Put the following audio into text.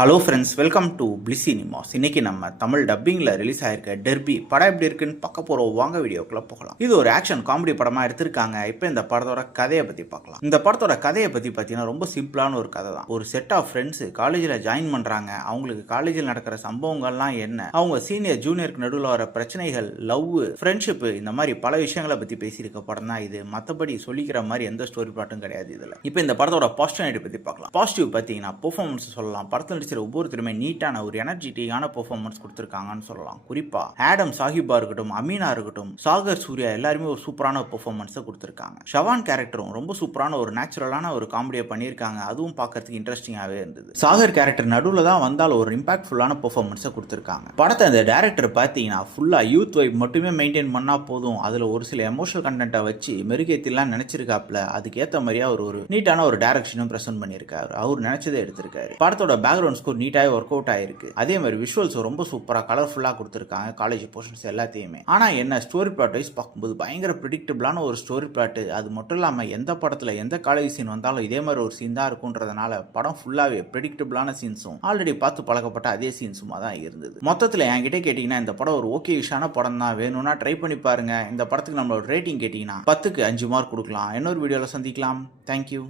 Hello friends, welcome to bliss cinemas. இன்னைக்கு நம்ம Tamil டப்பிங்கில் release ஆயிருக்க டெர்பி படம் எப்படி இருக்குன்னு பார்க்க போகிறோம். வாங்க வீடியோக்குள்ள போகலாம். இது ஒரு ஆக்ஷன் காமெடி படமாக எடுத்திருக்காங்க. இப்போ இந்த படத்தோட கதையை பற்றி பார்க்கலாம். இந்த படத்தோட கதையை பற்றி பார்த்தீங்கன்னா ரொம்ப சிம்பிளான ஒரு கதை தான். ஒரு செட் ஆஃப் ஃப்ரெண்ட்ஸ் காலேஜில் ஜாயின் பண்ணுறாங்க. அவங்களுக்கு காலேஜில் நடக்கிற சம்பவங்கள்லாம் என்ன, அவங்க சீனியர் ஜூனியருக்கு நடுவில் வர பிரச்சனைகள், லவ், ஃப்ரெண்ட்ஷிப், இந்த மாதிரி பல விஷயங்களை பற்றி பேசியிருக்க படம் தான் இது. மற்றபடி சொல்லிக்கிற மாதிரி எந்த ஸ்டோரி பாட்டும் கிடையாது இதில். இப்போ இந்த படத்தோட பாசிட்டிவ் பற்றி பார்க்கலாம். பாசிட்டிவ் பார்த்தீங்கன்னா பெர்ஃபார்மன்ஸ் சொல்லலாம். படத்தில் ஒவ்வொருத்தருமே நீட்டான ஒரு எனர்ஜெட்டிக்கான பெர்ஃபார்மன்ஸ் கொடுத்திருக்காங்கன்னு சொல்லலாம். குறிப்பா ஆடம் சாஹிபா இருக்கட்டும், அமீனா இருக்கட்டும், சாகர் சூர்யா எல்லாருமே ஒரு சூப்பரான பெர்ஃபார்மன்ஸை கொடுத்திருக்காங்க. ஷவான் கேரக்டரும் ரொம்ப சூப்பரான ஒரு நேச்சுரலான ஒரு காமெடியை பண்ணியிருக்காங்க. அதுவும் பார்க்கறதுக்கு இன்ட்ரெஸ்டிங்காகவே இருந்தது. சாகர் கேரக்டர் நடுவில் தான் வந்தால் ஒரு இம்பாக்ட்ஃபுல்லான பெர்ஃபார்மன்ஸை கொடுத்திருக்காங்க. படத்தை அந்த டைரக்டர் பார்த்தீங்கன்னா ஃபுல்லா யூத் வைப் மட்டுமே மெயின்டைன் பண்ணா போதும், அதில் ஒரு சில எமோஷனல் கண்டென்ட்டை வச்சு மெருகேத்திலாம் நினைச்சிருக்காப்ல. அதுக்கேற்ற மாதிரியா ஒரு நீட்டான ஒரு டைரக்ஷனும் பிரசன்ட் பண்ணியிருக்காரு. அவர் நினைச்சதை எடுத்திருக்காரு. படத்தோட பேக்ரவுண்ட் ஸ்கோர் நீட்டாக ஒர்க் அவுட் ஆயிருக்கு. அதே மாதிரி விஷுவல்ஸ் ரொம்ப சூப்பராக கலர்ஃபுல்லாக கொடுத்துருக்காங்க. காலேஜ் போர்ஷன்ஸ் எல்லாத்தையுமே. ஆனால் என்ன, ஸ்டோரி பிளாட் வைஸ் பார்க்கும்போது பயங்கர ப்ரிடிக்டபிளான ஒரு ஸ்டோரி பிளாட். அது மட்டும் இல்லாமல் எந்த படத்தில் எந்த காலேஜ் சீன் வந்தாலும் இதே மாதிரி ஒரு சீன் தான் இருக்குன்றதுனால படம் ஃபுல்லாகவே ப்ரிடிக்டபிளான சீன்ஸும் ஆல்ரெடி பார்த்து பழக்கப்பட்ட அதே சீன்ஸுமா தான் இருந்தது. மொத்தத்தில் என்கிட்ட கேட்டிங்கன்னா இந்த படம் ஒரு ஓகே விஷான படம் தான். வேணும்னா ட்ரை பண்ணி பாருங்க. இந்த படத்துக்கு நம்மளோட ரேட்டிங் கேட்டிங்கன்னா 10க்கு 5 மார்க் கொடுக்கலாம். இன்னொரு வீடியோவில் சந்திக்கலாம். தேங்க்யூ.